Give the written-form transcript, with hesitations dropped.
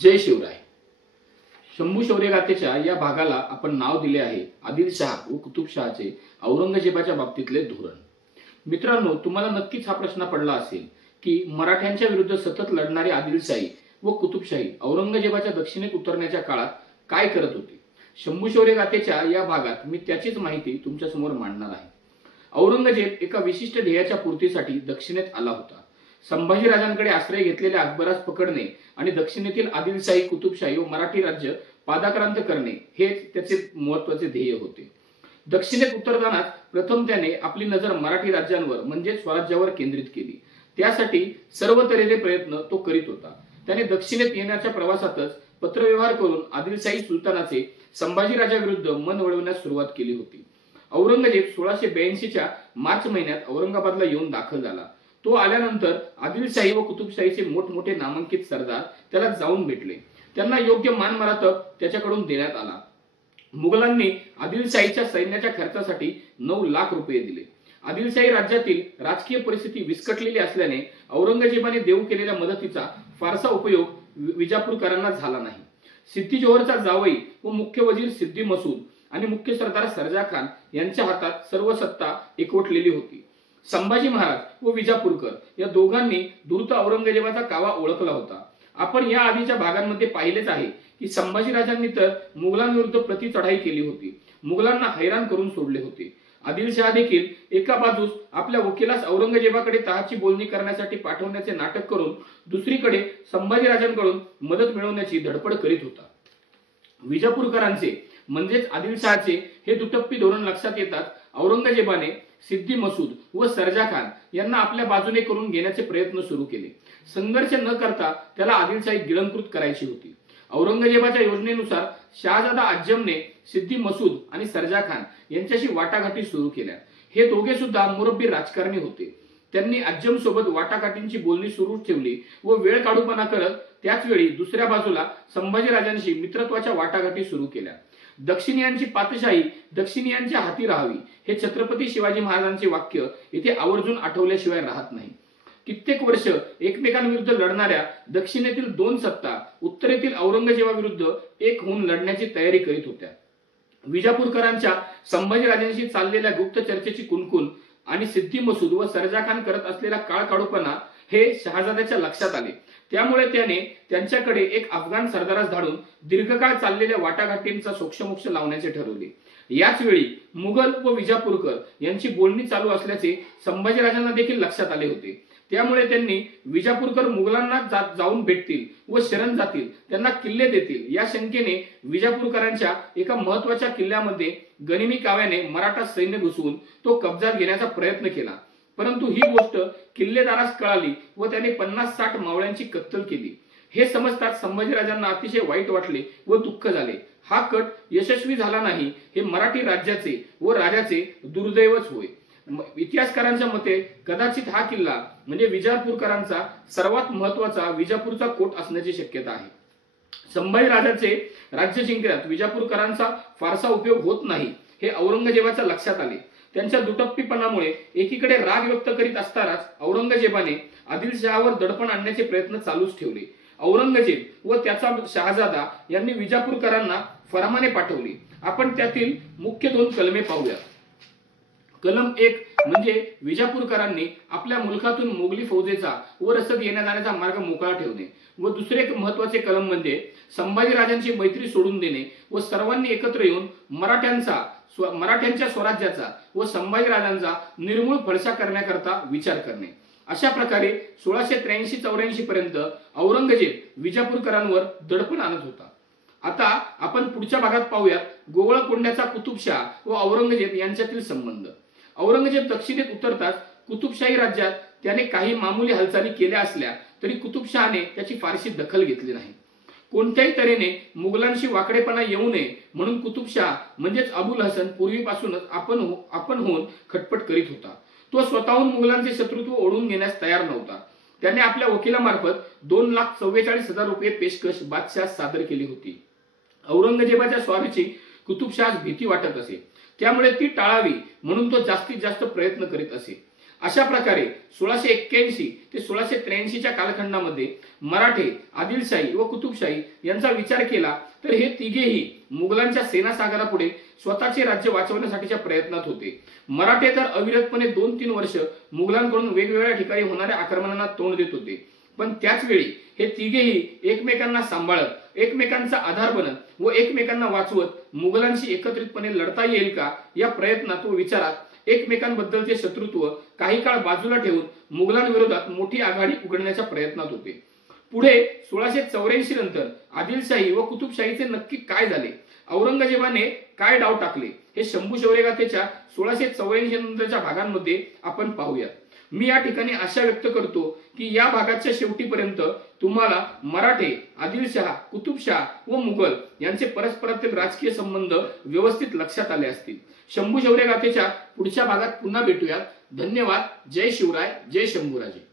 जय शिवराय. शंभू शौर्यगाथेच्या या भागाला आपण नाव दिले आहे आदिलशहा व कुतुबशहाचे औरंगजेबाच्या बाबतीतले धोरण. मित्रांनो, तुम्हाला नक्कीच हा प्रश्न पडला असेल की मराठ्यांच्या विरुद्ध सतत लढणारी आदिलशाही व कुतुबशाही औरंगजेबाच्या दक्षिणेत उतरण्याच्या काळात काय करत होते. शंभू शौर्यगाथेच्या या भागात मी त्याचीच माहिती तुमच्या समोर मांडणार आहे. औरंगजेब एका विशिष्ट ध्येयाच्या पूर्तीसाठी दक्षिणेत आला होता. संभाजीराजांकडे आश्रय घेतलेल्या अकबरास पकडणे आणि दक्षिणेतील आदिलशाही, कुतुबशाही व मराठी राज्य पादाक्रांत करणे हेच त्याचे महत्त्वाचे ध्येय होते. दक्षिणेत उतरतानाच प्रथम त्याने आपली नजर मराठी राज्यांवर म्हणजे स्वराज्यावर केंद्रित केली. त्यासाठी सर्व तऱ्हेचे प्रयत्न तो करीत होता. त्याने दक्षिणेत येण्याच्या प्रवासातच पत्रव्यवहार करून आदिलशाही सुलतानाचे संभाजीराजाविरुद्ध मन वळवण्यास सुरुवात केली होती. औरंगजेब 1682च्या मार्च महिन्यात औरंगाबादला येऊन दाखल झाला. तो आल्यानंतर आदिलशाही व कुतुबशाहीचे मोठमोठे नामांकित सरदार त्याला जाऊन भेटले. त्यांना योग्य मानमरातब त्याच्याकडून देण्यात आला. मुघलांनी आदिलशाहीच्या सैन्याच्या खर्चासाठी 9 लाख रुपये दिले. आदिलशाही राज्यातील राजकीय परिस्थिती विस्कटलेली असल्याने औरंगजेबाने देऊ केलेल्या मदतीचा फारसा उपयोग विजापूरकरांना झाला नाही. सिद्दी जोहरचा जावई व मुख्य वजीर सिद्दी मसूद आणि मुख्य सरदार सरजा खान यांच्या हातात सर्व सत्ता एकवटलेली होती. संभाजी महाराज व विजापूरकर या दोघांनी धूर्त औरंगजेबाचा कावा ओळखला होता. आपण या आधीच्या भागांमध्ये पाहिलेच आहे की संभाजीराजांनी तर मुघलांविरुद्ध प्रतिचढाई केली होती. मुघलांना हैराण करून सोडले होते. आदिलशहा देखील एका बाजूस आपल्या वकिलास औरंगजेबाकडे तहाची बोलणी करण्यासाठी पाठवण्याचे नाटक करून दुसरीकडे संभाजीराजांकडून मदत मिळवण्याची धडपड करीत होता. विजापूरकरांचे म्हणजेच आदिलशहाचे हे दुटप्पी धोरण लक्षात येतात औरंगजेबाने सिद्दी मसूद व सरजा खान यांना आपल्या बाजूने करून घेण्याचे प्रयत्न सुरू केले. संघर्ष न करता त्याला आदिलशाही गिळंकृत करायची होती. औरंगजेबाच्या योजनेनुसार शहाजादा आजमने सिद्दी मसूद आणि सरजा खान यांच्याशी वाटाघाटी सुरू केल्या. हे दोघे सुद्धा मुरब्बी राजकारणी होते. त्यांनी आजम सोबत वाटाघाटींची बोलणी सुरू ठेवली व वेळ काढूपणा करत त्याच वेळी दुसऱ्या बाजूला संभाजीराजांशी मित्रत्वाच्या वाटाघाटी सुरू केल्या. दक्षिणीयांची पातशाही दक्षिणीयांच्या हाती राहावी हे छत्रपती शिवाजी महाराजांचे वाक्य इथे आवर्जून आठवल्याशिवाय राहत नाही. कित्येक वर्ष एकमेकांविरुद्ध लढणाऱ्या दक्षिणेतील 2 सत्ता उत्तरेतील औरंगजेबाविरुद्ध एक होऊन लढण्याची तयारी करीत होत्या. विजापूरकरांच्या संभाजीराजांशी चाललेल्या गुप्त चर्चेची कुणकुण आणि सिद्दी मसूद व सरजा खान करत असलेला काळ काढूपणा हे शहाजाद्याच्या लक्षात आले. त्यामुळे त्याने त्यांच्याकडे एक अफगाण सरदारास धाडून दीर्घकाळ चाललेल्या वाटाघाटींचा सोक्षमोक्ष लावण्याचे ठरवले. याच वेळी मुघल व विजापूरकर यांची बोलणी चालू असल्याचे संभाजीराजांना देखील लक्षात आले होते. त्यामुळे त्यांनी विजापूरकर मुघलांना जाऊन भेटतील व शरण जातील, त्यांना किल्ले देतील या शंकेने विजापूरकरांच्या एका महत्वाच्या किल्ल्यामध्ये गनिमी काव्याने मराठा सैन्य घुसवून तो कब्जात घेण्याचा प्रयत्न केला. परंतु ही गोष्ट किल्लेदारास कळाली व त्याने 50-60 मावळ्यांची कत्तल केली. हे समजताच संभाजीराजांना अतिशय वाईट वाटले व दुःख झाले. हा कट यशस्वी झाला नाही हे मराठी राज्याचे व राजाचे दुर्दैवच होय. इतिहासकारांच्या मते कदाचित हा किल्ला म्हणजे विजापूरकरांचा सर्वात महत्वाचा विजापूरचा कोट असण्याची शक्यता आहे. संभाजीराजाचे राज्य जिंकण्यात विजापूरकरांचा फारसा उपयोग होत नाही हे औरंगजेबाच्या लक्षात आले. त्यांच्या दुटप्पीपणामुळे एकीकडे राग व्यक्त करीत असतानाच औरंगजेबाने आदिलशहावर दडपण आणण्याचे प्रयत्न चालूच ठेवले. औरंगजेब व त्याचा शहाजादा यांनी विजापूरकरांना फरमाने पाठवली. आपण त्यातील मुख्य 2 कलमे पाहूया. कलम 1 म्हणजे विजापूरकरांनी आपल्या मुलखातून मोगली फौजेचा व रसद येण्या जाण्याचा मार्ग मोकळा ठेवणे व दुसरे महत्वाचे कलम म्हणजे संभाजीराजांची मैत्री सोडून देणे व सर्वांनी एकत्र येऊन मराठ्यांच्या स्वराज्याचा व संभाजीराजांचा निर्मूळ फडशा करण्याकरता विचार करणे. अशा प्रकारे 1683-84 पर्यंत औरंगजेब विजापूरकरांवर दडपण आणत होता. आता आपण पुढच्या भागात पाहूयात गोवळकोंड्याचा कुतुबशहा व औरंगजेब यांच्यातील संबंध. औरंगजेब दक्षिणेत उतरताच कुतुबशाही राज्यात त्याने काही मामूली हालचाली केल्या असल्या तरी कुतुबशहाने त्याची फारशी दखल घेतली नाही. कोणत्याही तऱ्हेने मुघलांशी वाकडेपणा येऊ नये म्हणून कुतुबशहा म्हणजेच अबुल हसन पूर्वीपासूनच आपण होऊन खटपट करीत होता. तो स्वतःहून मुघलांचे शत्रुत्व ओढून घेण्यास तयार नव्हता. त्याने आपल्या वकिलामार्फत 2,44,000 रुपये पेशकश बादशास सादर केली होती. औरंगजेबाच्या स्वारीची कुतुबशहास भीती वाटत असे, त्यामुळे ती टाळावी म्हणून तो जास्तीत जास्त प्रयत्न करीत असे. अशा प्रकारे 1681 ते 1683च्या कालखंडामध्ये मराठे, आदिलशाही व कुतुबशाही यांचा विचार केला तर हे तिघेही मुघलांच्या सेनासागरापुढे स्वतःचे राज्य वाचवण्यासाठीच्या प्रयत्नात होते. मराठे तर अविरतपणे 2-3 वर्ष मुघलांकडून वेगवेगळ्या ठिकाणी होणाऱ्या आक्रमणांना तोंड देत होते. पण त्याच वेळी हे तिघेही एकमेकांना सांभाळत, एकमेकांचा आधार बनत व एकमेकांना वाचवत मुघलांशी एकत्रितपणे लढता येईल का या प्रयत्नात व विचारात एकमेकांबद्दलचे शत्रुत्व काही काळ बाजूला ठेवून मुघलांविरोधात मोठी आघाडी उघडण्याच्या प्रयत्नात होते. पुढे 1684 नंतर आदिलशाही व कुतुबशाहीचे नक्की काय झाले, औरंगजेबाने काय डाव टाकले, हे शंभू शौर्य गाथेच्या 1684 नंतरच्या भागांमध्ये आपण पाहूयात. मी या ठिकाणी आशा व्यक्त करतो की या भागाच्या शेवटीपर्यंत तुम्हाला मराठे, आदिलशाह, कुतुबशाह व मुघल यांचे परस्परातील राजकीय संबंध व्यवस्थित लक्षात आले असतील. शंभू शौर्य गाथेच्या पुढच्या भागात पुन्हा भेटूयात. धन्यवाद. जय शिवराय, जय शंभूराजे.